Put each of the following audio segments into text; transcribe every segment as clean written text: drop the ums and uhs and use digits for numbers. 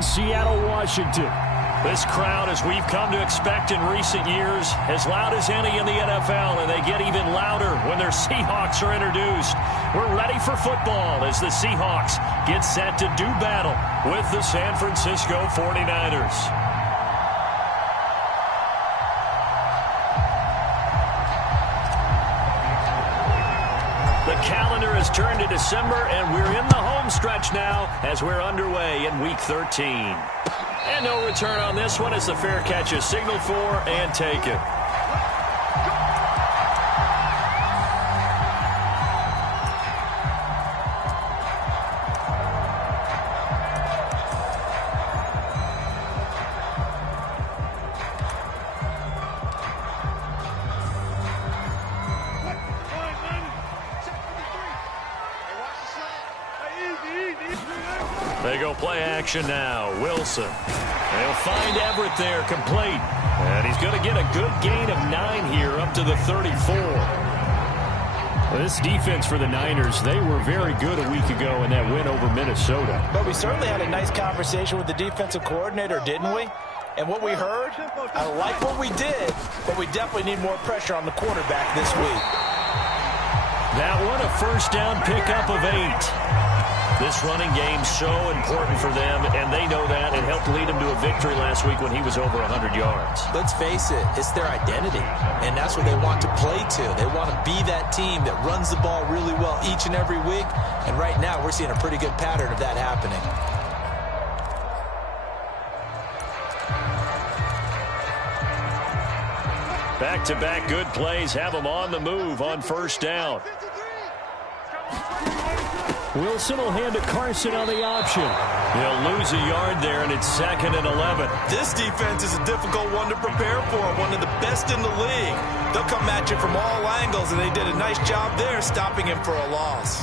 in Seattle, Washington. This crowd, as we've come to expect in recent years, as loud as any in the NFL, and they get even louder when their Seahawks are introduced. We're ready for football as the Seahawks get set to do battle with the San Francisco 49ers. The calendar has turned to December, and we're in the home stretch now as we're underway in Week 13. And no return on this one as the fair catch is signaled for and taken. They go play action now. Wilson. They'll find Everett there, complete. And he's going to get a good gain of 9 here up to the 34. Well, this defense for the Niners, they were very good a week ago in that win over Minnesota. But we certainly had a nice conversation with the defensive coordinator, didn't we? And what we heard, I like what we did, but we definitely need more pressure on the quarterback this week. That one, a first down pickup of 8. This running game's so important for them, and they know that. It helped lead them to a victory last week when he was over 100 yards. Let's face it, it's their identity, and that's what they want to play to. They want to be that team that runs the ball really well each and every week, and right now we're seeing a pretty good pattern of that happening. Back-to-back good plays have them on the move on first down. Wilson will hand to Carson on the option. He'll lose a yard there, and it's 2nd and 11. This defense is a difficult one to prepare for, one of the best in the league. They'll come at you from all angles, and they did a nice job there stopping him for a loss.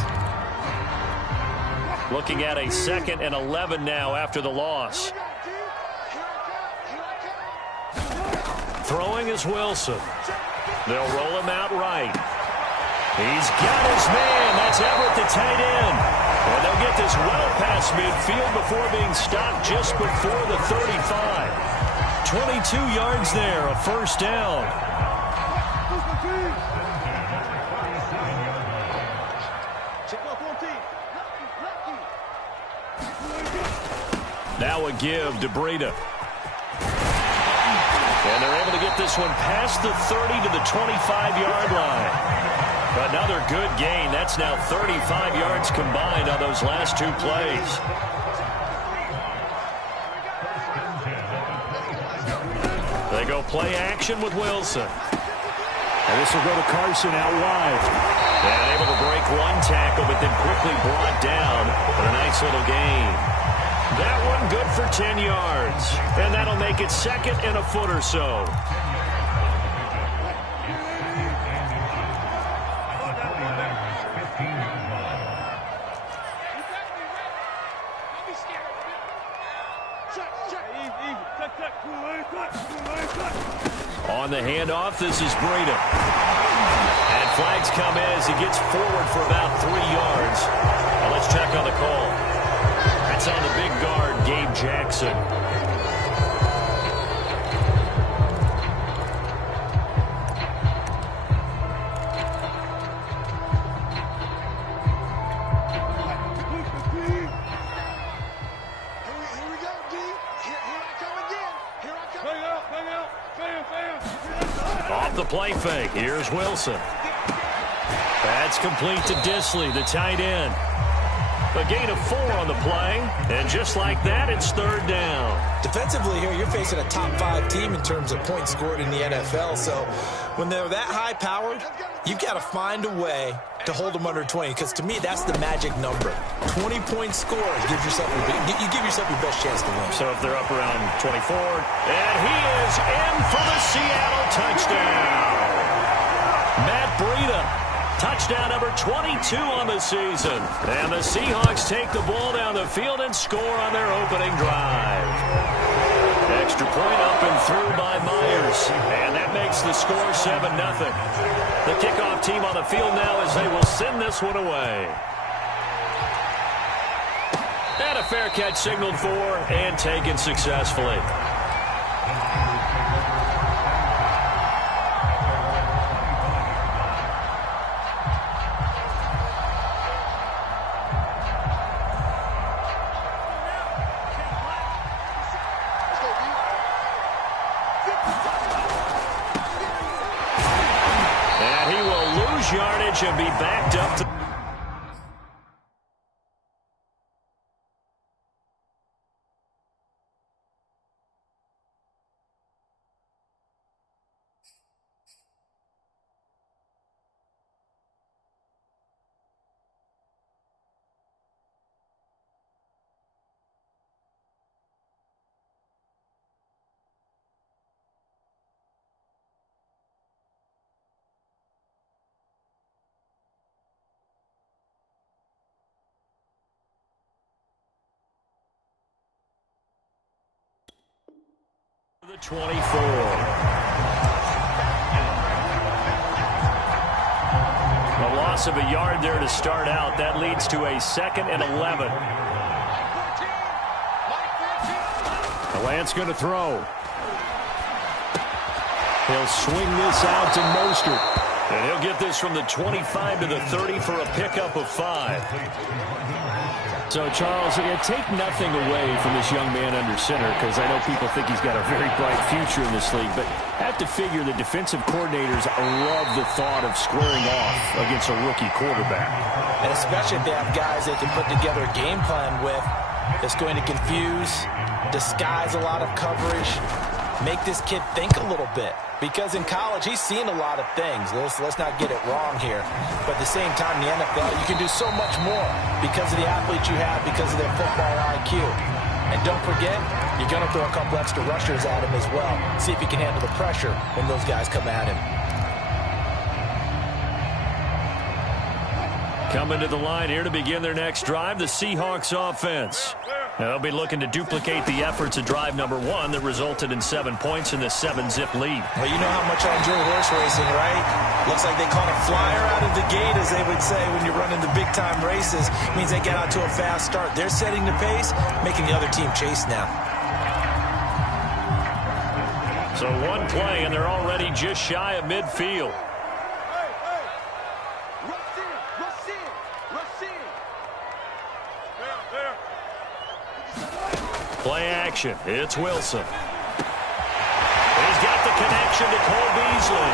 Looking at a 2nd and 11 now after the loss. Throwing is Wilson. They'll roll him out right. He's got his man. That's Everett, the tight end. And they'll get this well past midfield before being stopped just before the 35. 22 yards there, a first down. Now a give to Breida. And they're able to get this one past the 30 to the 25-yard line. Another good gain. That's now 35 yards combined on those last 2 plays. They go play action with Wilson. And this will go to Carson out wide. And able to break one tackle, but then quickly brought down for a nice little gain. That one good for 10 yards. And that'll make it 2nd and a foot or so. On the handoff, this is Breida. And flags come in as he gets forward for about 3 yards. Now let's check on the call. That's on the big guard, Gabe Jackson. Off the play fake. Here's Wilson. That's complete to Disley, the tight end. A gain of 4 on the play, and just like that, it's 3rd down. Defensively here, you're facing a top 5 team in terms of points scored in the NFL, so when they're that high-powered, you've got to find a way to hold them under 20, because to me, that's the magic number. 20 points scored, you give yourself your best chance to win. So if they're up around 24, and he is in for the Seattle touchdown. Matt Breida. Touchdown number 22 on the season. And the Seahawks take the ball down the field and score on their opening drive. Extra point up and through by Myers. And that makes the score 7-0. The kickoff team on the field now as they will send this one away. And a fair catch signaled for and taken successfully. And he will lose yardage and be backed up to... the 24. A loss of a yard there to start out. That leads to a 2nd and 11. Lance going to throw. He'll swing this out to Mostert. And he'll get this from the 25 to the 30 for a pickup of 5. So, Charles, take nothing away from this young man under center, because I know people think he's got a very bright future in this league, but I have to figure the defensive coordinators love the thought of squaring off against a rookie quarterback. And especially if they have guys they can put together a game plan with that's going to confuse, disguise a lot of coverage, make this kid think a little bit. Because in college, he's seen a lot of things. Let's not get it wrong here. But at the same time, in the NFL, you can do so much more because of the athletes you have, because of their football IQ. And don't forget, you're going to throw a couple extra rushers at him as well. See if he can handle the pressure when those guys come at him. Coming to the line here to begin their next drive, the Seahawks offense. Now they'll be looking to duplicate the efforts of drive number 1 that resulted in 7 points in the 7-zip lead. Well, you know how much I enjoy horse racing, right? Looks like they caught a flyer out of the gate, as they would say when you're running the big-time races. It means they get out to a fast start. They're setting the pace, making the other team chase now. So one play, and they're already just shy of midfield. Play action. It's Wilson. He's got the connection to Cole Beasley.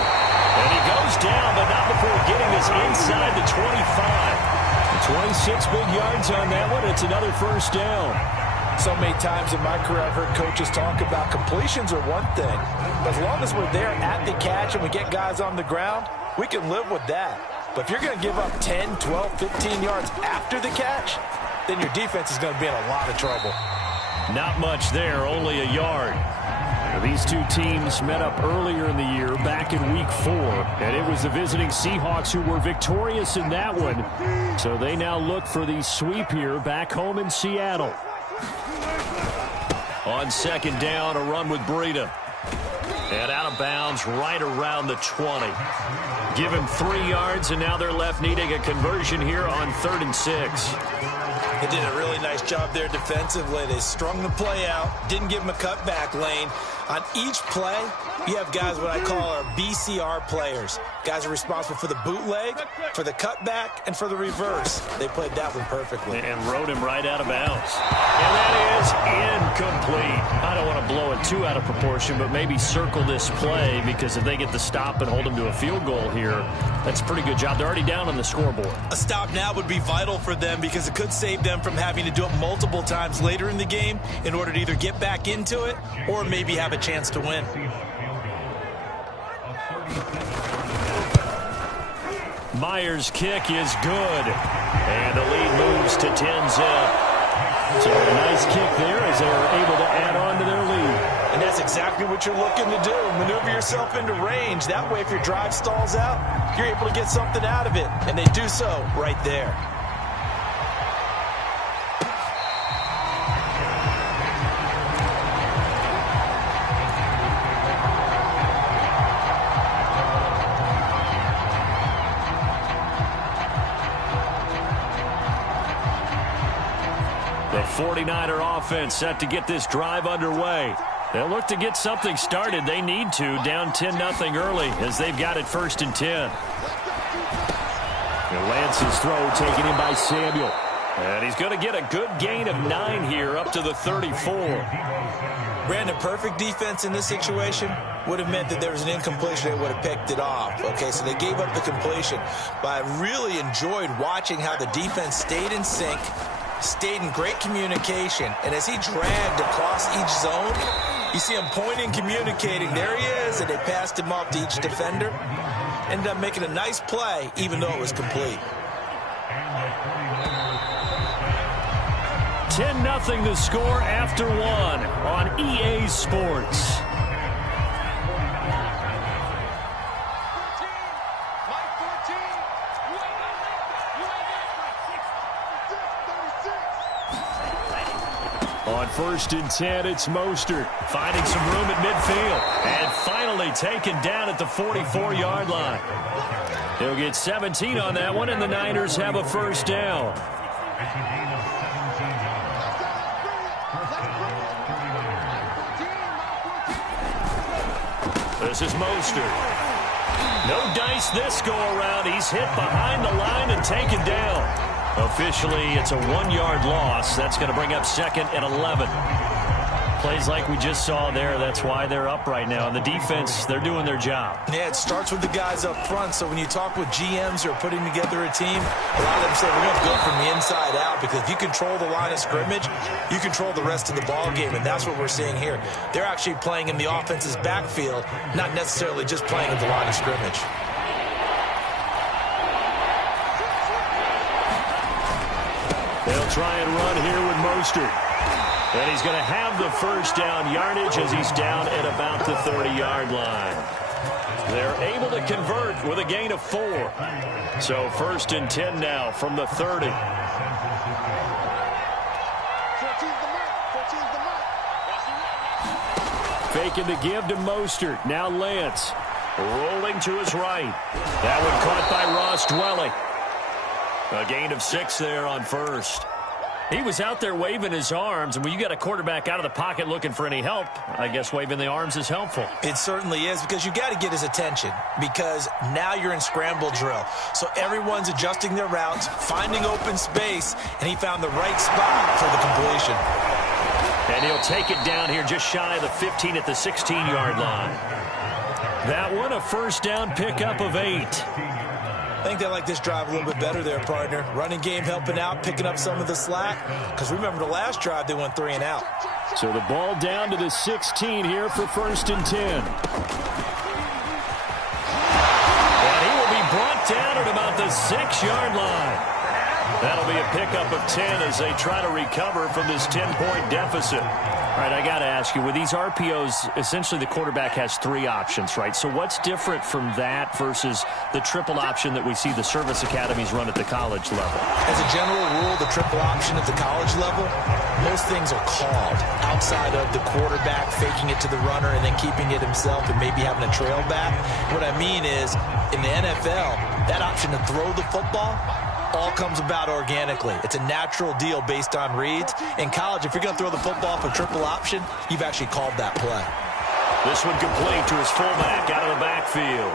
And he goes down, but not before getting this inside the 25. 26 big yards on that one. It's another first down. So many times in my career, I've heard coaches talk about completions are one thing. But as long as we're there at the catch and we get guys on the ground, we can live with that. But if you're going to give up 10, 12, 15 yards after the catch, then your defense is going to be in a lot of trouble. Not much there, only a yard. These two teams met up earlier in the year, back in Week 4, and it was the visiting Seahawks who were victorious in that one. So they now look for the sweep here back home in Seattle. On 2nd down, a run with Breida. And out of bounds right around the 20. Give him 3 yards, and now they're left needing a conversion here on 3rd and 6. They did a really nice job there defensively. They strung the play out, didn't give him a cutback lane. On each play, you have guys what I call our BCR players. Guys are responsible for the bootleg, for the cutback, and for the reverse. They played that one perfectly. And rode him right out of bounds. And that is incomplete. I don't want to blow it too out of proportion, but maybe circle this play, because if they get the stop and hold them to a field goal here, that's a pretty good job. They're already down on the scoreboard. A stop now would be vital for them, because it could save them from having to do it multiple times later in the game in order to either get back into it or maybe have a chance to win. Myers' kick is good. And the lead moves to 10-zip. So a nice kick there as they're able to add on to their lead. And that's exactly what you're looking to do. Maneuver yourself into range. That way, if your drive stalls out, you're able to get something out of it. And they do so right there. 49er offense set to get this drive underway. They'll look to get something started. They need to, down 10-0 early as they've got it 1st and 10. And Lance's throw taken in by Samuel. And he's going to get a good gain of 9 here up to the 34. Brandon, perfect defense in this situation would have meant that there was an incompletion. They would have picked it off. Okay, so they gave up the completion. But I really enjoyed watching how the defense stayed in sync, stayed in great communication. And as he dragged across each zone, you see him pointing, communicating. There he is, and they passed him off to each defender. Ended up making a nice play, even though it was complete. 10-0 the score after 1 on EA Sports. On 1st and 10, it's Mostert finding some room at midfield and finally taken down at the 44-yard line. He'll get 17 on that one, and the Niners have a 1st down. This is Mostert. No dice this go-around. He's hit behind the line and taken down. Officially, it's a 1-yard loss. That's going to bring up 2nd and 11. Plays like we just saw there. That's why they're up right now. And the defense, they're doing their job. Yeah, it starts with the guys up front. So when you talk with GMs who are putting together a team, a lot of them say we're going to go from the inside out, because if you control the line of scrimmage, you control the rest of the ball game, and that's what we're seeing here. They're actually playing in the offense's backfield, not necessarily just playing at the line of scrimmage. They'll try and run here with Mostert. And he's going to have the 1st down yardage as he's down at about the 30-yard line. They're able to convert with a gain of 4. So 1st and 10 now from the 30. Faking the give to Mostert. Now Lance rolling to his right. That one caught by Ross Dwelly. A gain of 6 there on 1st. He was out there waving his arms, and when you got a quarterback out of the pocket looking for any help, I guess waving the arms is helpful. It certainly is, because you got to get his attention, because now you're in scramble drill. So everyone's adjusting their routes, finding open space, and he found the right spot for the completion. And he'll take it down here just shy of the 15 at the 16-yard line. That one a 1st down pickup of 8. I think they like this drive a little bit better there, partner. Running game helping out, picking up some of the slack. Because remember, the last drive, they went 3 and out. So the ball down to the 16 here for 1st and 10. And he will be brought down at about the 6-yard line. That'll be a pickup of 10 as they try to recover from this 10-point deficit. All right, I got to ask you, with these RPOs, essentially the quarterback has 3 options, right? So what's different from that versus the triple option that we see the service academies run at the college level? As a general rule, the triple option at the college level, most things are called outside of the quarterback faking it to the runner and then keeping it himself and maybe having a trail back. What I mean is, in the NFL, that option to throw the football all comes about organically. It's a natural deal based on reads. In college, if you're going to throw the football for triple option, you've actually called that play. This one complete to his fullback out of the backfield.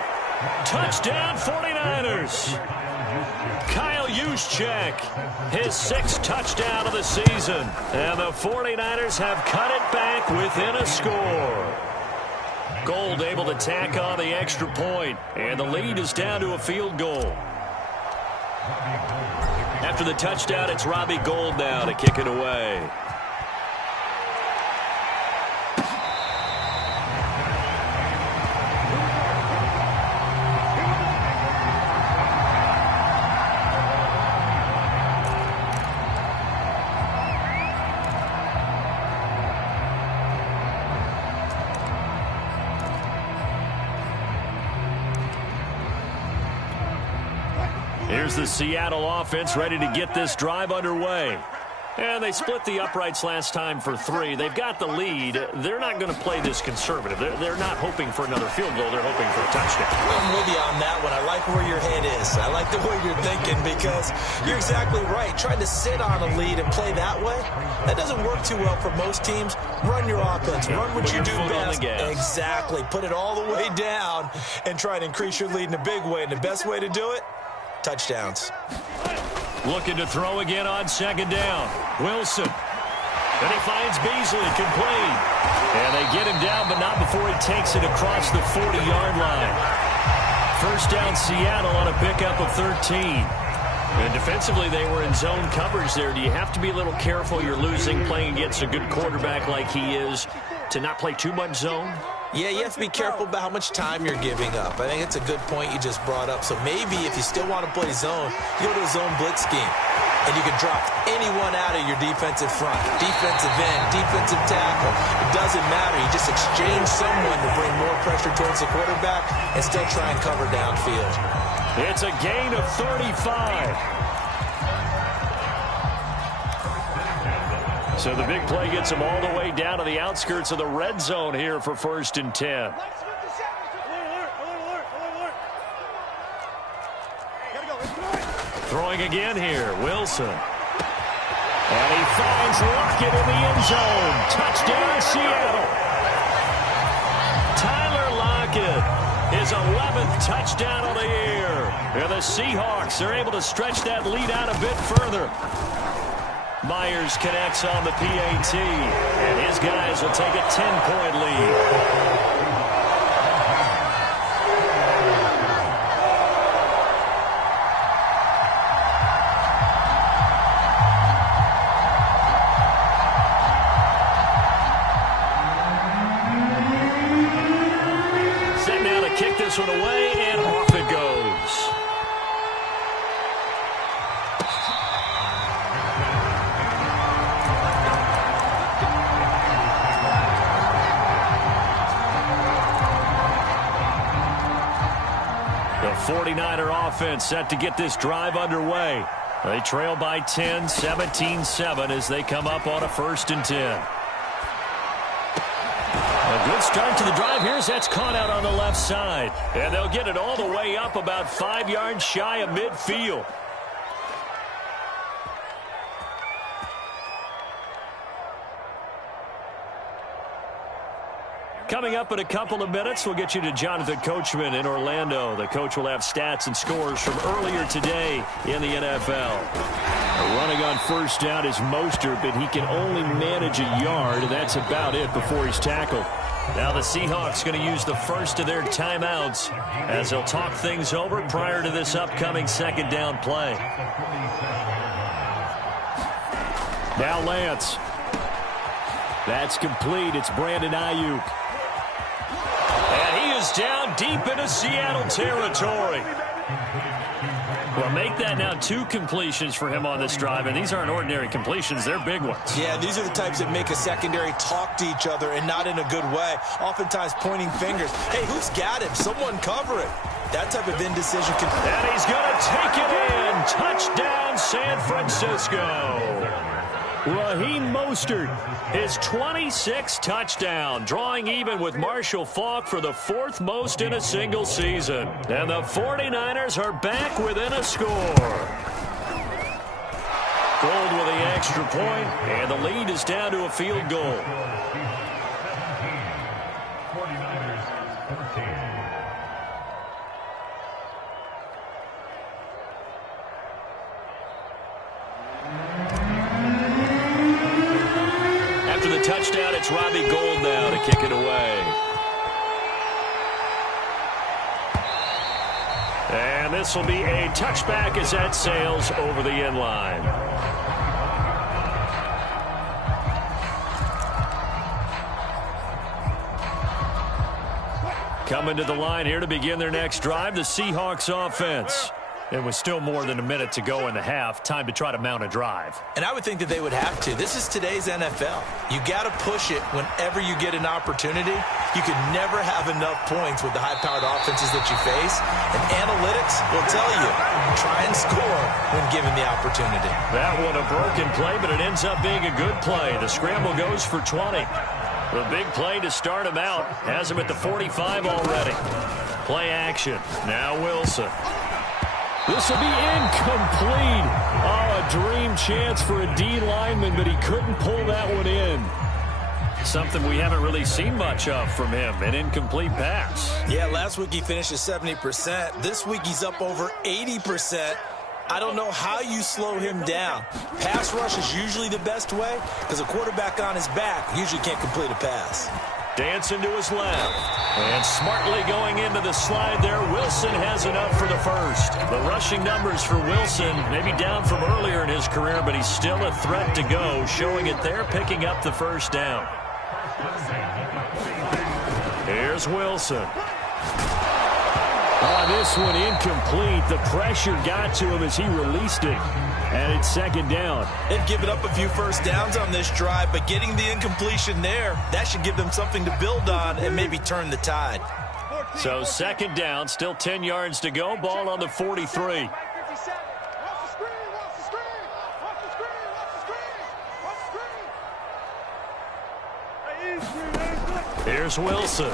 Touchdown 49ers. Kyle Juszczyk, his 6th touchdown of the season. And the 49ers have cut it back within a score. Gold able to tack on the extra point, and the lead is down to a field goal. After the touchdown, it's Robbie Gould now to kick it away. Here's the Seattle offense ready to get this drive underway. And they split the uprights last time for 3. They've got the lead. They're not going to play this conservative. They're not hoping for another field goal. They're hoping for a touchdown. I'm with you on that one. I like where your head is. I like the way you're thinking because you're exactly right. Trying to sit on a lead and play that way, that doesn't work too well for most teams. Run your offense. Run what you do best. Exactly. Put it all the way down and try to increase your lead in a big way. And the best way to do it, touchdowns. Looking to throw again on second down. Wilson. Then he finds Beasley, complete. And they get him down, but not before he takes it across the 40-yard line. First down, Seattle on a pickup of 13. And defensively, they were in zone coverage there. Do you have to be a little careful? You're losing, playing against a good quarterback like he is, to not play too much zone? Yeah, you have to be careful about how much time you're giving up. I think it's a good point you just brought up. So maybe if you still want to play zone, you go to a zone blitz scheme. And you can drop anyone out of your defensive front. Defensive end, defensive tackle. It doesn't matter. You just exchange someone to bring more pressure towards the quarterback and still try and cover downfield. It's a gain of 35. So the big play gets them all the way down to the outskirts of the red zone here for 1st and 10. Throwing again here, Wilson. And he finds Lockett in the end zone. Touchdown, Seattle. Tyler Lockett, his 11th touchdown of the year. And the Seahawks are able to stretch that lead out a bit further. Myers connects on the PAT, and his guys will take a 10-point lead. Set now to kick this one away, and off it goes. The 49er offense set to get this drive underway. They trail by 10, 17-7 as they come up on a 1st and 10. A good start to the drive here as that's caught out on the left side. And they'll get it all the way up about 5 yards shy of midfield. Coming up in a couple of minutes, we'll get you to Jonathan Coachman in Orlando. The coach will have stats and scores from earlier today in the NFL. Running on first down is Mostert, but he can only manage a yard, and that's about it before he's tackled. Now the Seahawks going to use the first of their timeouts as they'll talk things over prior to this upcoming second down play. Now Lance. That's complete. It's Brandon Ayuk. And he is down deep into Seattle territory. Well, make that now 2 completions for him on this drive, and these aren't ordinary completions. They're big ones. Yeah, these are the types that make a secondary talk to each other and not in a good way. Oftentimes pointing fingers. Hey, who's got him? Someone cover it. That type of indecision can... And he's going to take it in. Touchdown, San Francisco. Raheem Mostert, his 26th touchdown, drawing even with Marshall Faulk for the 4th most in a single season. And the 49ers are back within a score. Gold with the extra point, and the lead is down to a field goal. 49ers 13. After the touchdown, it's Robbie Gould now to kick it away. And this will be a touchback as that sails over the end line. Coming to the line here to begin their next drive, the Seahawks offense. It was still more than a minute to go in the half. Time to try to mount a drive. And I would think that they would have to. This is today's NFL. You got to push it whenever you get an opportunity. You can never have enough points with the high-powered offenses that you face. And analytics will tell you, try and score when given the opportunity. That one a broken play, but it ends up being a good play. The scramble goes for 20. The big play to start him out. Has him at the 45 already. Play action. Now Wilson. This will be incomplete. Oh, a dream chance for a D lineman, but he couldn't pull that one in. Something we haven't really seen much of from him, an incomplete pass. Yeah, last week he finished at 70%. This week he's up over 80%. I don't know how you slow him down. Pass rush is usually the best way because a quarterback on his back usually can't complete a pass. Dancing to his left. And smartly going into the slide there. Wilson has enough for the first. The rushing numbers for Wilson maybe down from earlier in his career, but he's still a threat to go, showing it there, picking up the first down. Here's Wilson. Oh, this one incomplete. The pressure got to him as he released it. And it's second down. They've given up a few first downs on this drive, but getting the incompletion there, that should give them something to build on and maybe turn the tide. So second down, still 10 yards to go. Ball on the 43. Here's Wilson.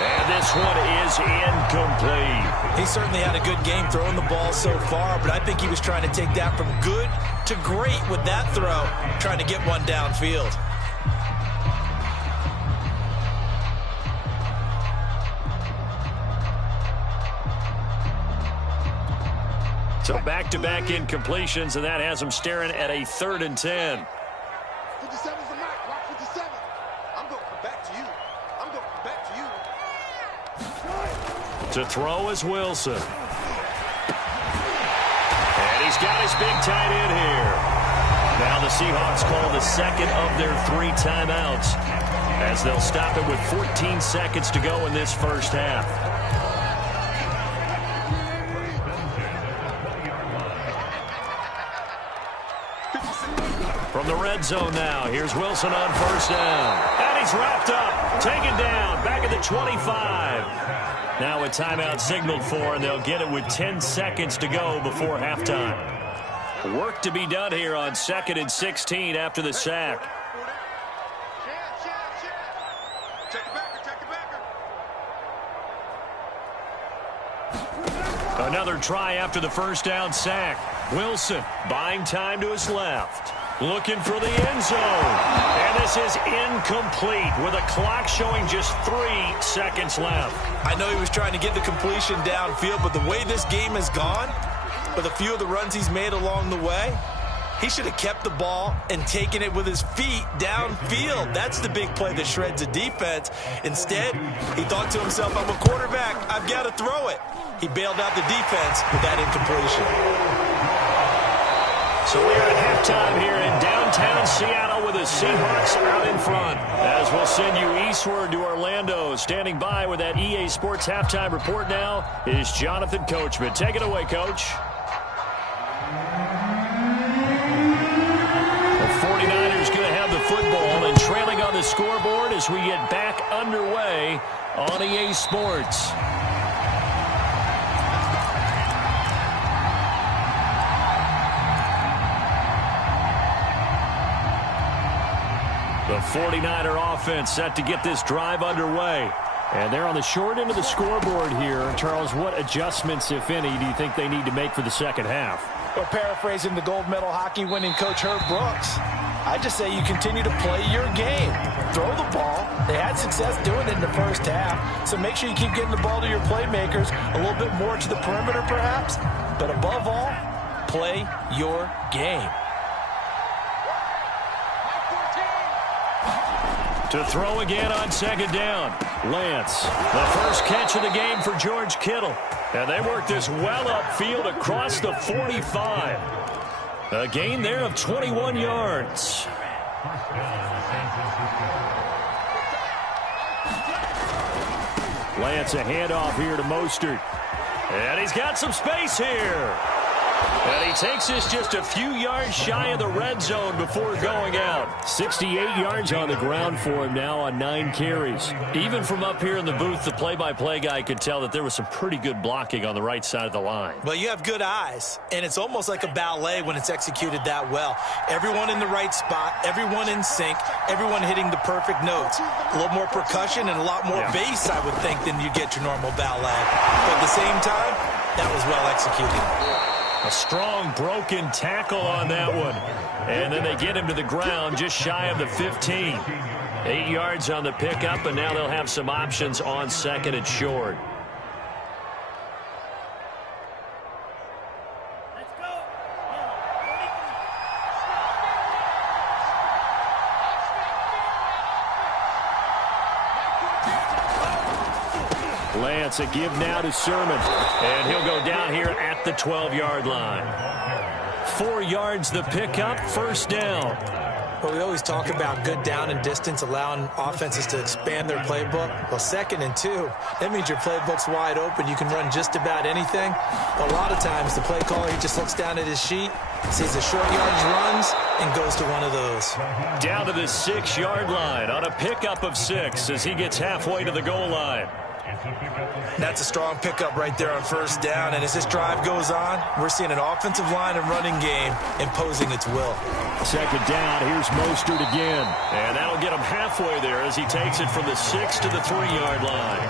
And this one is incomplete. He certainly had a good game throwing the ball so far, but I think he was trying to take that from good to great with that throw, trying to get one downfield. So back-to-back incompletions, and that has him staring at a 3rd and 10. 57's the mark. Watch 57. I'm going back to you. I'm going back to you. To throw is Wilson. And he's got his big tight end here. Now the Seahawks call the second of their 3 timeouts as they'll stop it with 14 seconds to go in this first half. From the red zone now, here's Wilson on first down. And he's wrapped up, taken down, back at the 25. Now a timeout signaled for, and they'll get it with 10 seconds to go before halftime. Work to be done here on 2nd and 16 after the sack. Another try after the first down sack. Wilson buying time to his left. Looking for the end zone. And this is incomplete with a clock showing just 3 seconds left. I know he was trying to get the completion downfield, but the way this game has gone, with a few of the runs he's made along the way, he should have kept the ball and taken it with his feet downfield. That's the big play that shreds a defense. Instead, he thought to himself, I'm a quarterback. I've got to throw it. He bailed out the defense with that incompletion. So we are at halftime here in downtown Seattle with the Seahawks out in front. As we'll send you eastward to Orlando. Standing by with that EA Sports halftime report now is Jonathan Coachman. Take it away, Coach. The 49ers going to have the football and trailing on the scoreboard as we get back underway on EA Sports. The 49er offense set to get this drive underway. And they're on the short end of the scoreboard here. Charles, what adjustments, if any, do you think they need to make for the second half? Well, paraphrasing the gold medal hockey winning coach Herb Brooks, I just say you continue to play your game. Throw the ball. They had success doing it in the first half, so make sure you keep getting the ball to your playmakers, a little bit more to the perimeter perhaps, but above all, play your game. To throw again on second down. Lance, the first catch of the game for George Kittle. And they work this well upfield across the 45. A gain there of 21 yards. Lance, a handoff here to Mostert. And he's got some space here. And he takes this just a few yards shy of the red zone before going out. 68 yards on the ground for him now on 9 carries. Even from up here in the booth, the play-by-play guy could tell that there was some pretty good blocking on the right side of the line. Well, you have good eyes, and it's almost like a ballet when it's executed that well. Everyone in the right spot, everyone in sync, everyone hitting the perfect notes. A little more percussion and a lot more bass, I would think, than you get your normal ballet. But at the same time, that was well executed. A strong broken tackle on that one. And then they get him to the ground just shy of the 15. 8 yards on the pickup, and now they'll have some options on second and short. Lance, a give now to Sermon. And he'll go down here at the 12-yard line. 4 yards the pickup, first down. Well, we always talk about good down and distance, allowing offenses to expand their playbook. Well, 2nd and 2, that means your playbook's wide open. You can run just about anything. But a lot of times, the play caller, he just looks down at his sheet, sees the short yardage runs, and goes to one of those. Down to the 6-yard line on a pickup of 6 as he gets halfway to the goal line. That's a strong pickup right there on first down. And as this drive goes on, we're seeing an offensive line and running game imposing its will. 2nd down, here's Mostert again. And that'll get him halfway there as he takes it from the 6 to the 3-yard line.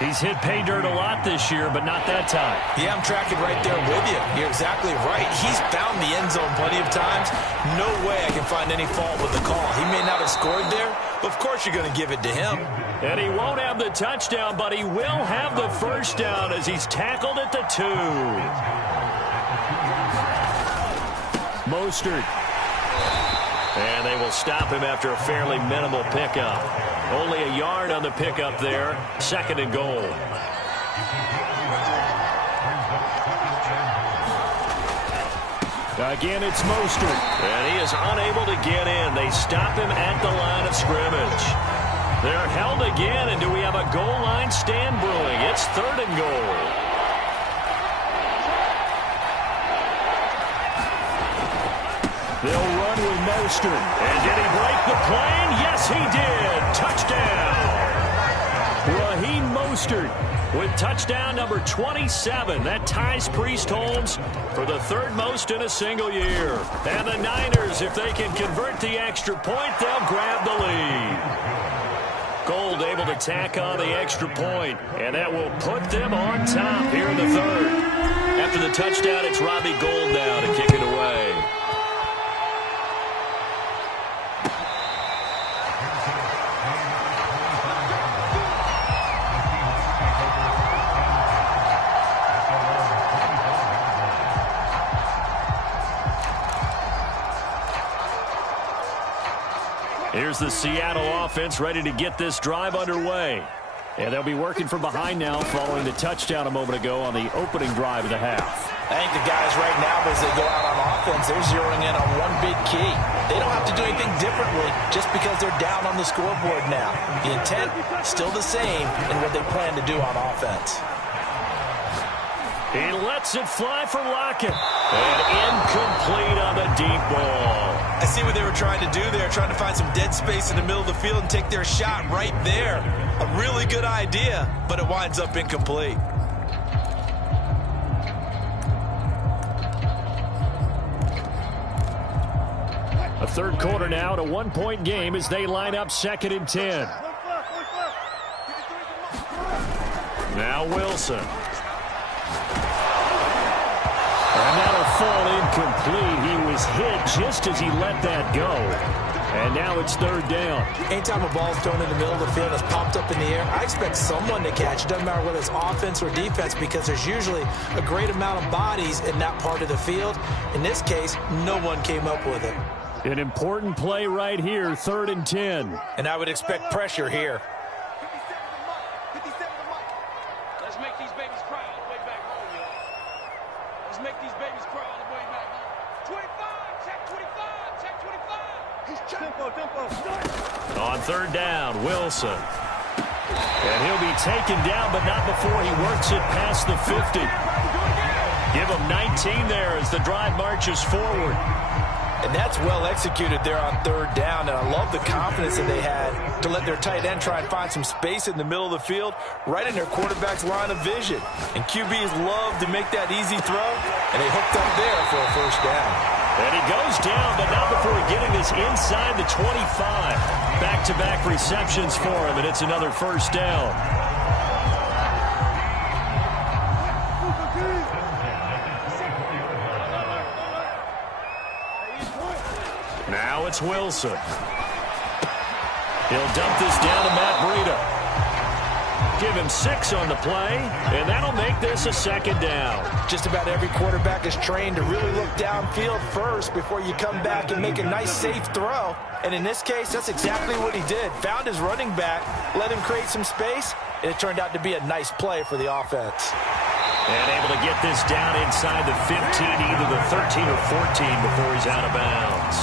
He's hit pay dirt a lot this year, but not that time. Yeah, I'm tracking right there with you. You're exactly right. He's found the end zone plenty of times. No way I can find any fault with the call. He may not have scored there, but of course you're going to give it to him. And he won't have the touchdown, but he will have the first down as he's tackled at the 2. Mostert. And they will stop him after a fairly minimal pickup. Only a yard on the pickup there. 2nd and goal. Again, it's Mostert. And he is unable to get in. They stop him at the line of scrimmage. They're held again, and do we have a goal line stand brewing? It's 3rd and goal. They'll run with Mostert. And did he break the plane? Yes, he did. Touchdown. Raheem Mostert with touchdown number 27. That ties Priest Holmes for the 3rd most in a single year. And the Niners, if they can convert the extra point, they'll grab the lead. Gold able to tack on the extra point, and that will put them on top here in the 3rd. After the touchdown, it's Robbie Gould now to kick it away. Here's the Seattle offense ready to get this drive underway. And they'll be working from behind now following the touchdown a moment ago on the opening drive of the half. I think the guys right now, as they go out on offense, they're zeroing in on one big key. They don't have to do anything differently just because they're down on the scoreboard now. The intent, still the same in what they plan to do on offense. He lets it fly for Lockett. And incomplete on the deep ball. I see what they were trying to do there, trying to find some dead space in the middle of the field and take their shot right there. A really good idea, but it winds up incomplete. A 3rd quarter now, a 1-point game as they line up 2nd and 10. Now Wilson. And that'll fall incomplete. He was hit just as he let that go. And now it's 3rd down. Anytime a ball's thrown in the middle of the field and it's popped up in the air, I expect someone to catch. It doesn't matter whether it's offense or defense because there's usually a great amount of bodies in that part of the field. In this case, no one came up with it. An important play right here, 3rd and 10. And I would expect pressure here. Let's make these babies cry all the way back home, y'all. Let's make these babies cry all the way back home. 25, check 25, check 25. He's tempo. On 3rd down, Wilson. And he'll be taken down, but not before he works it past the 50. Give him 19 there as the drive marches forward. And that's well executed there on third down, and I love the confidence that they had to let their tight end try and find some space in the middle of the field, right in their quarterback's line of vision. And QBs love to make that easy throw, and they hooked up there for a first down. And he goes down, but not before getting this inside the 25. Back-to-back receptions for him, and it's another first down. Now it's Wilson. He'll dump this down to Matt Breida. Give him 6 on the play, and that'll make this a second down. Just about every quarterback is trained to really look downfield first before you come back and make a nice, safe throw. And in this case, that's exactly what he did. Found his running back, let him create some space, and it turned out to be a nice play for the offense. And able to get this down inside the 15, either the 13 or 14 before he's out of bounds.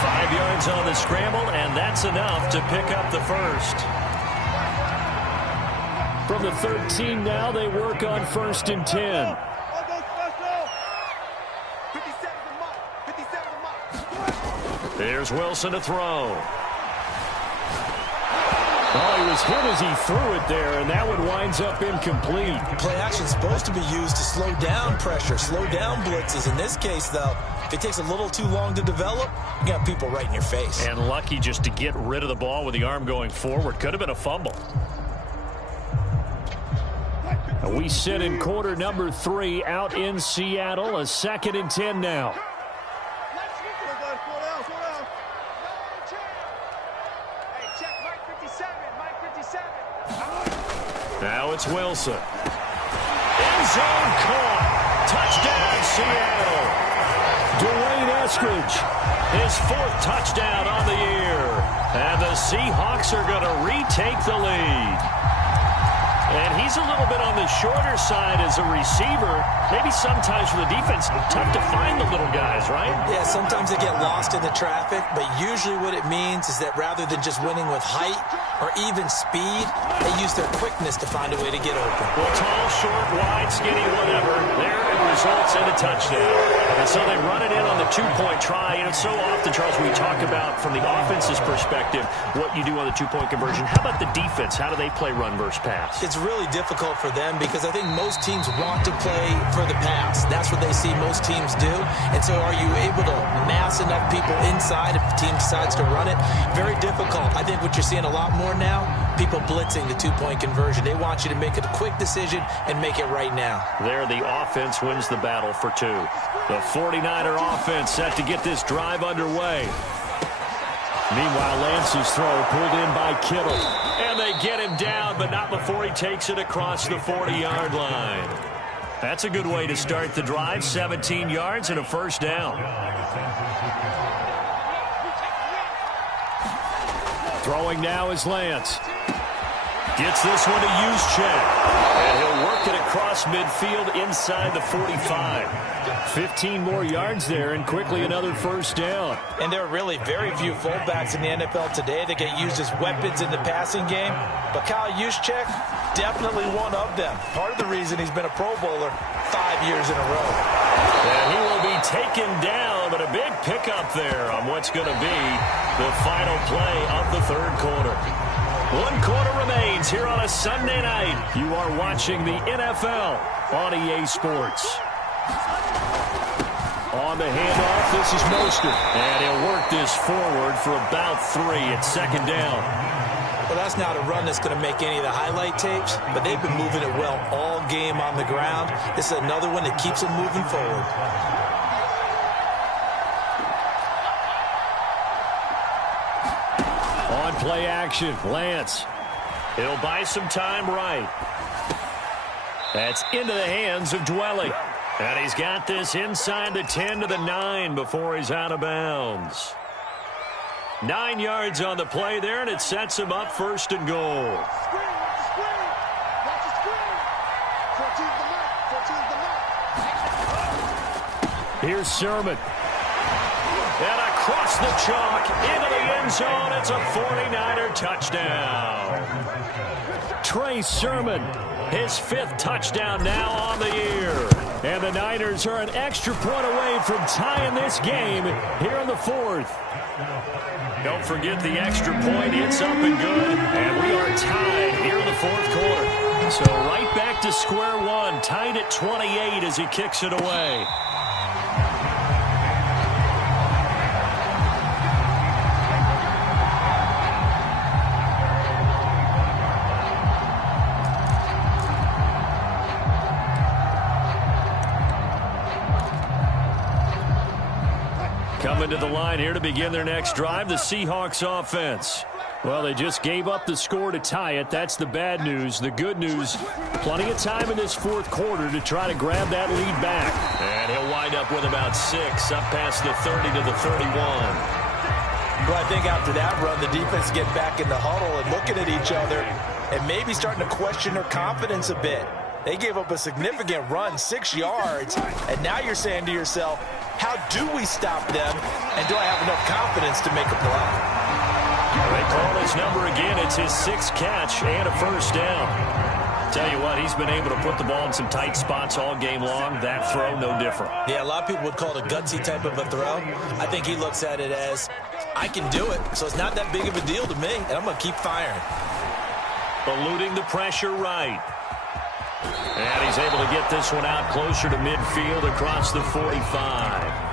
5 yards on the scramble, and that's enough to pick up the first. From the 13 now, they work on 1st and 10. There's Wilson to throw. Oh, he was hit as he threw it there, and that one winds up incomplete. Play action is supposed to be used to slow down pressure, slow down blitzes. In this case, though, if it takes a little too long to develop, you got people right in your face. And lucky just to get rid of the ball with the arm going forward. Could have been a fumble. We sit in quarter number 3 out in Seattle. A 2nd and 10 now. Now it's Wilson. End zone caught. Touchdown, Seattle. Dwayne Eskridge. His 4th touchdown on the year. And the Seahawks are going to retake the lead. And he's a little bit on the shorter side as a receiver. Maybe sometimes for the defense, tough to find the little guys, right? Yeah, sometimes they get lost in the traffic, but usually what it means is that rather than just winning with height or even speed, they use their quickness to find a way to get open. Well, tall, short, wide, skinny, whatever. There it results in a touchdown. And so they run it in on the 2-point try. You know, so often, Charles, we talk about from the offense's perspective what you do on the 2-point conversion. How about the defense? How do they play run versus pass? It's really difficult for them because I think most teams want to play for the pass. That's what they see most teams do. And so are you able to mass enough people inside if the team decides to run it? Very difficult. I think what you're seeing a lot more now, people blitzing the 2-point conversion. They want you to make a quick decision and make it right now. There, the offense wins the battle for 2. The 49er offense set to get this drive underway. Meanwhile, Lance's throw pulled in by Kittle. And they get him down, but not before he takes it across the 40-yard line. That's a good way to start the drive. 17 yards and a first down. Throwing now is Lance. Gets this one to Juszczyk. And he'll work it across midfield inside the 45. 15 more yards there, and quickly another first down. And there are really very few fullbacks in the NFL today that get used as weapons in the passing game. But Kyle Juszczyk, definitely one of them. Part of the reason he's been a Pro Bowler 5 years in a row. And he will be taken down, but a big pickup there on what's going to be the final play of the 3rd quarter. 1 quarter remains here on a Sunday night. You are watching the NFL on EA Sports. On the handoff, this is Mostert. And he'll work this forward for about 3 at 2nd down. Well, that's not a run that's going to make any of the highlight tapes, but they've been moving it well all game on the ground. This is another one that keeps them moving forward. On play action, Lance. He'll buy some time right. That's into the hands of Dwelly. And he's got this inside the 10 to the 9 before he's out of bounds. 9 yards on the play there, and it sets him up 1st and goal. Here's Sermon. And a across the chalk, into the end zone. It's a 49er touchdown. Trey Sermon, his 5th touchdown now on the year. And the Niners are an extra point away from tying this game here in the 4th. Don't forget the extra point. It's up and good. And we are tied here in the 4th quarter. So right back to square one, tied at 28 as he kicks it away. Coming to the line here to begin their next drive, the Seahawks offense. Well, they just gave up the score to tie it. That's the bad news. The good news, plenty of time in this 4th quarter to try to grab that lead back. And he'll wind up with about 6, up past the 30 to the 31. Well, I think after that run, the defense get back in the huddle and looking at each other and maybe starting to question their confidence a bit. They gave up a significant run, 6 yards, and now you're saying to yourself, how do we stop them, and do I have enough confidence to make a play? They call his number again. It's his 6th catch and a first down. Tell you what, he's been able to put the ball in some tight spots all game long. That throw, no different. Yeah, a lot of people would call it a gutsy type of a throw. I think he looks at it as, I can do it, so it's not that big of a deal to me, and I'm going to keep firing. Eluding the pressure right. And he's able to get this one out closer to midfield across the 45.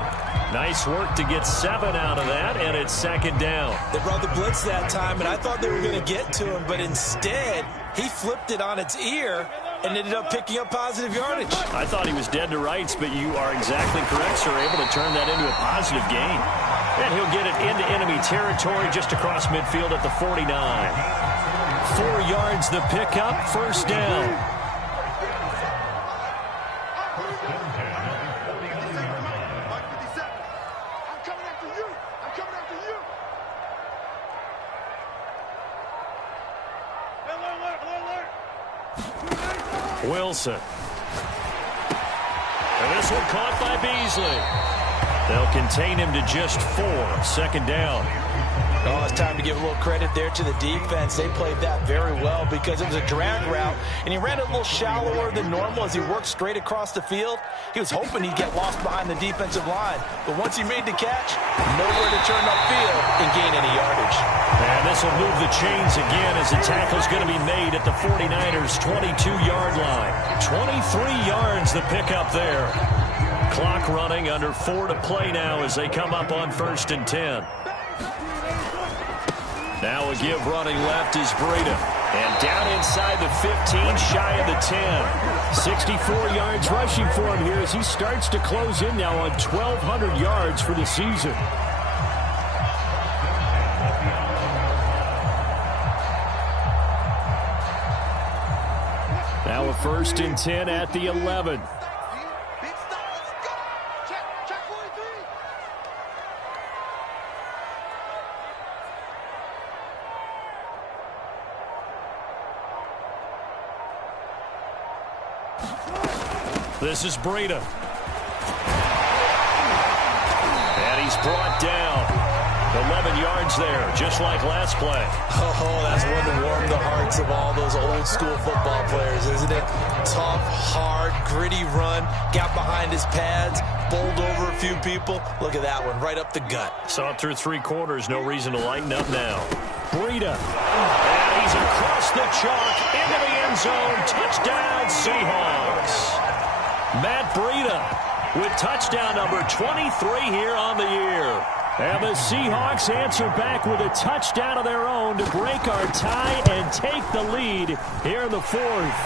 Nice work to get 7 out of that, and it's 2nd down. They brought the blitz that time, and I thought they were going to get to him, but instead, he flipped it on its ear and ended up picking up positive yardage. I thought he was dead to rights, but you are exactly correct, sir. Able to turn that into a positive gain. And he'll get it into enemy territory just across midfield at the 49. 4 yards the pickup, first down. Wilson. And this one caught by Beasley. They'll contain him to just 4. 2nd down. Oh, it's time to give a little credit there to the defense. They played that very well because it was a drag route, and he ran it a little shallower than normal as he worked straight across the field. He was hoping he'd get lost behind the defensive line, but once he made the catch, nowhere to turn upfield and gain any yardage. And this will move the chains again as the tackle's going to be made at the 49ers' 22-yard line. 23 yards the pickup there. Clock running, under 4 to play now as they come up on 1st and 10. Now a give running left is Breida. And down inside the 15, shy of the 10. 64 yards rushing for him here as he starts to close in now on 1,200 yards for the season. Now a 1st and 10 at the 11. This is Breida. And he's brought down. 11 yards there, just like last play. Oh, that's one to warm the hearts of all those old-school football players, isn't it? Tough, hard, gritty run. Got behind his pads, bowled over a few people. Look at that one, right up the gut. Saw it through 3 quarters. No reason to lighten up now. Breida. And he's across the chalk into the end zone. Touchdown, Seahawks. Matt Breida with touchdown number 23 here on the year. And the Seahawks answer back with a touchdown of their own to break our tie and take the lead here in the 4th.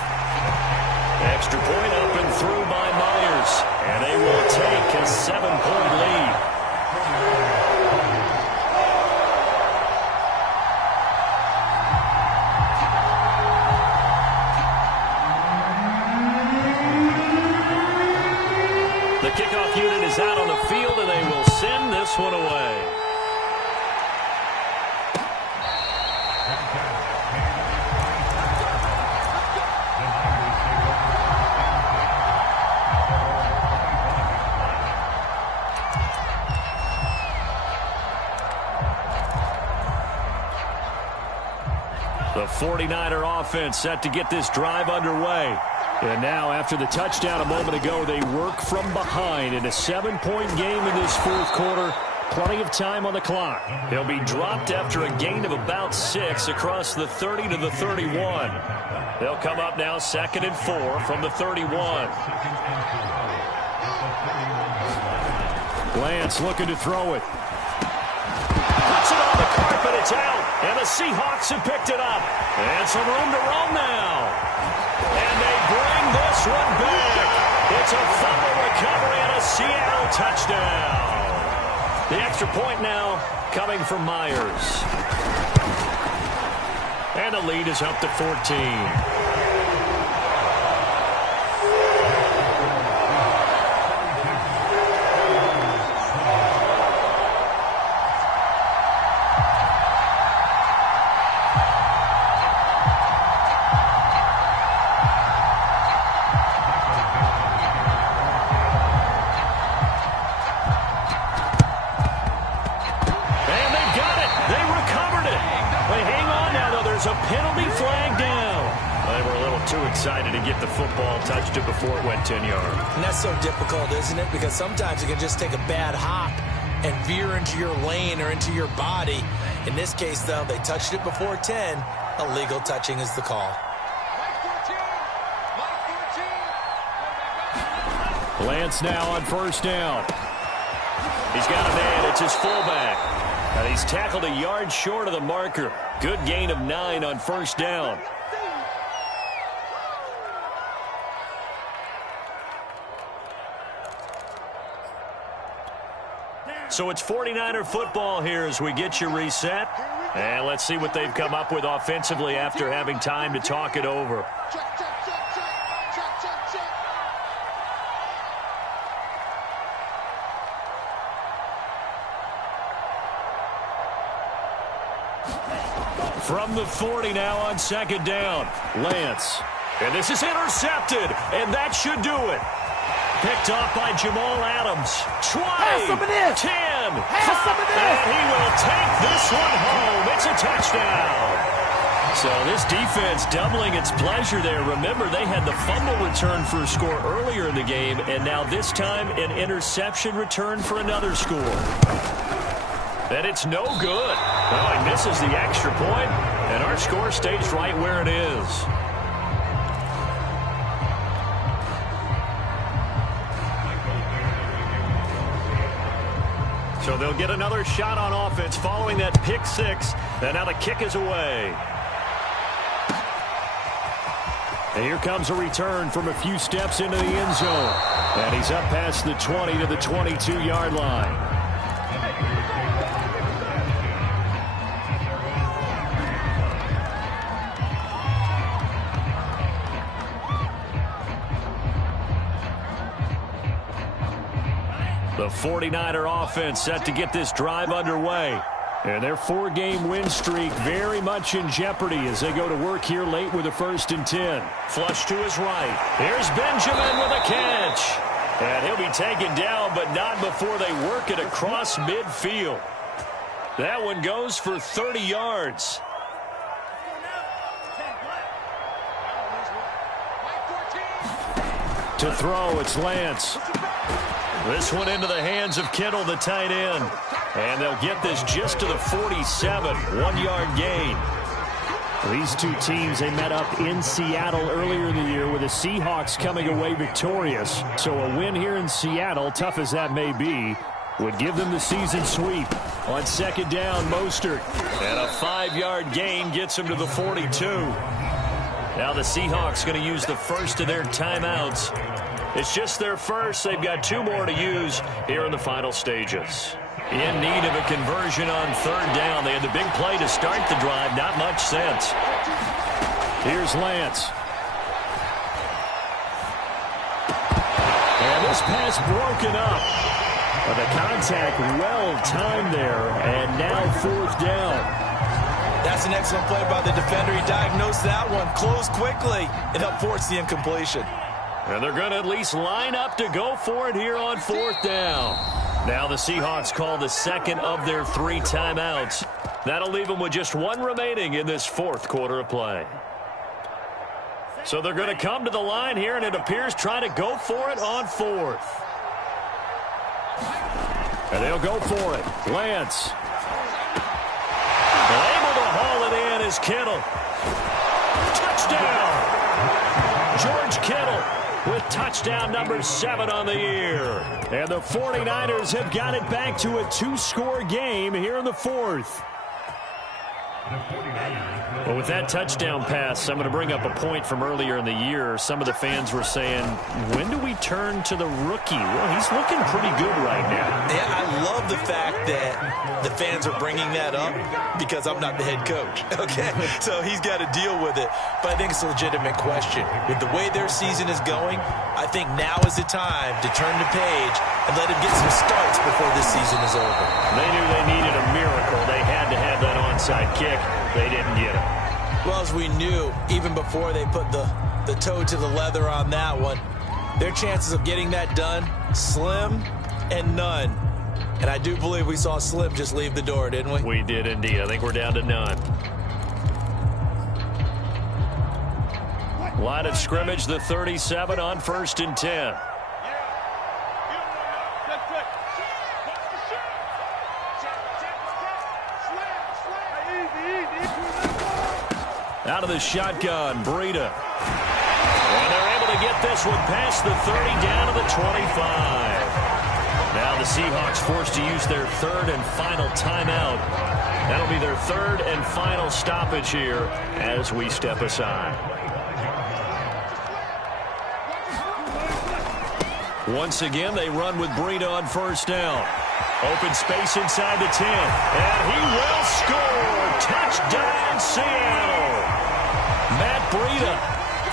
Extra point up and through by Myers. And they will take a 7-point lead. The kickoff unit is out on the field, and they will send this one away. The 49er offense set to get this drive underway. And now, after the touchdown a moment ago, they work from behind in a 7-point game in this fourth quarter. Plenty of time on the clock. He'll be dropped after a gain of about 6 across the 30 to the 31. They'll come up now 2nd and 4 from the 31. Lance looking to throw it. Puts it on the carpet. It's out. And the Seahawks have picked it up. And some room to roam now. And they bring this one back. It's a fumble recovery and a Seattle touchdown. The extra point now coming from Myers. And the lead is up to 14. A penalty flag down. They were a little too excited to get the football, touched it before it went 10 yards. And that's so difficult, isn't it? Because sometimes you can just take a bad hop and veer into your lane or into your body. In this case, though, they touched it before 10. Illegal touching is the call. Lance now on first down. He's got a man. It's his fullback. And he's tackled a yard short of the marker. Good gain of 9 on first down. So it's 49er football here as we get you reset. And let's see what they've come up with offensively after having time to talk it over. From the 40 now on second down. Lance. And this is intercepted. And that should do it. Picked off by Jamal Adams. 20. 10. And he will take this one home. It's a touchdown. So this defense doubling its pleasure there. Remember, they had the fumble return for a score earlier in the game. And now this time an interception return for another score. And it's no good. Well, he misses the extra point, and our score stays right where it is. So they'll get another shot on offense following that pick six, and now the kick is away. And here comes a return from a few steps into the end zone. And he's up past the 20 to the 22-yard line. The 49er offense set to get this drive underway. And their 4-game win streak very much in jeopardy as they go to work here late with a 1st and 10. Flush to his right. Here's Benjamin with a catch. And he'll be taken down, but not before they work it across midfield. That one goes for 30 yards. To throw, it's Lance. This one into the hands of Kittle, the tight end. And they'll get this just to the 47, 1-yard gain. These two teams, they met up in Seattle earlier in the year with the Seahawks coming away victorious. So a win here in Seattle, tough as that may be, would give them the season sweep. On second down, Mostert. And a 5-yard gain gets them to the 42. Now the Seahawks going to use the first of their timeouts. It's just their first. They've got 2 more to use here in the final stages. In need of a conversion on third down. They had the big play to start the drive. Not much sense. Here's Lance. And this pass broken up. But the contact well timed there. And now 4th down. That's an excellent play by the defender. He diagnosed that one, closed quickly, and helped force the incompletion. And they're going to at least line up to go for it here on 4th down. Now the Seahawks call the second of their 3 timeouts. That'll leave them with just one remaining in this fourth quarter of play. So they're going to come to the line here, and it appears trying to go for it on fourth. And they'll go for it. Lance. Able to haul it in is Kittle. Touchdown! George Kittle with touchdown number 7 on the year. And the 49ers have got it back to a 2-score game here in the fourth. Well, with that touchdown pass, I'm going to bring up a point from earlier in the year. Some of the fans were saying, when do we turn to the rookie? Well, he's looking pretty good right now. Yeah, I love the fact that the fans are bringing that up because I'm not the head coach, okay? So he's got to deal with it. But I think it's a legitimate question. With the way their season is going, I think now is the time to turn the page and let him get some starts before this season is over. They knew they needed a miracle. They had to have that onside kick. They didn't get it. Well, as we knew, even before they put the toe to the leather on that one, their chances of getting that done, slim and none. And I do believe we saw Slim just leave the door, didn't we? We did indeed. I think we're down to none. Line of scrimmage, the 37 on 1st and 10. Out of the shotgun, Breida. And they're able to get this one past the 30 down to the 25. Now the Seahawks forced to use their third and final timeout. That'll be their third and final stoppage here as we step aside. Once again, they run with Breida on 1st down. Open space inside the 10. And he will score. Touchdown, Seattle. Matt Breida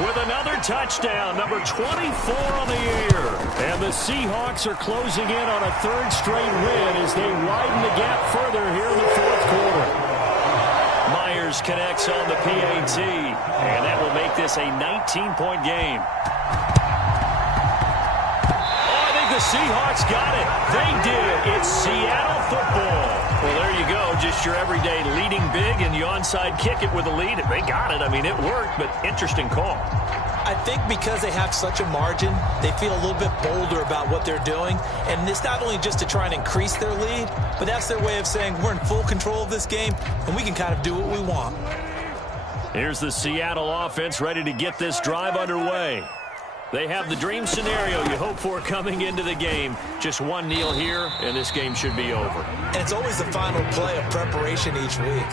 with another touchdown, number 24 on the year. And the Seahawks are closing in on a 3rd straight win as they widen the gap further here in the 4th quarter. Myers connects on the PAT, and that will make this a 19-point game. The Seahawks got it. They did. It's Seattle football. Well, there you go. Just your everyday leading big, and you onside kick it with a lead. They got it. I mean, it worked, but interesting call. I think because they have such a margin, they feel a little bit bolder about what they're doing. And it's not only just to try and increase their lead, but that's their way of saying we're in full control of this game, and we can kind of do what we want. Here's the Seattle offense ready to get this drive underway. They have the dream scenario you hope for coming into the game. Just one kneel here, and this game should be over. And it's always the final play of preparation each week.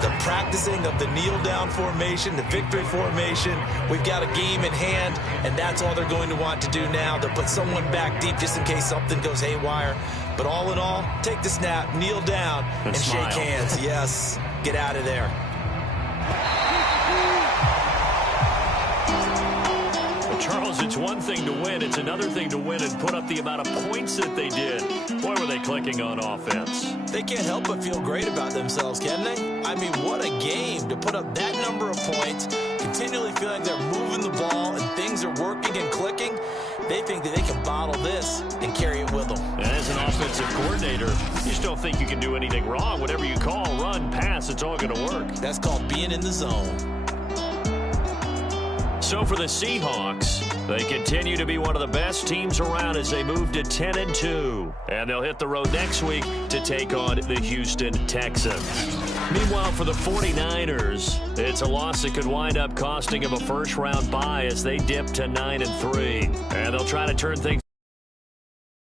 The practicing of the kneel-down formation, the victory formation. We've got a game in hand, and that's all they're going to want to do now. They'll put someone back deep just in case something goes haywire. But all in all, take the snap, kneel down, and shake hands. Yes, get out of there. Charles, it's one thing to win. It's another thing to win and put up the amount of points that they did. Boy, were they clicking on offense. They can't help but feel great about themselves, can they? I mean, what a game to put up that number of points, continually feeling they're moving the ball and things are working and clicking. They think that they can bottle this and carry it with them. And as an offensive coordinator, you just don't think you can do anything wrong. Whatever you call, run, pass, it's all going to work. That's called being in the zone. So for the Seahawks, they continue to be one of the best teams around as they move to 10-2. And they'll hit the road next week to take on the Houston Texans. Meanwhile, for the 49ers, it's a loss that could wind up costing them a first-round bye as they dip to 9-3. And they'll try to turn things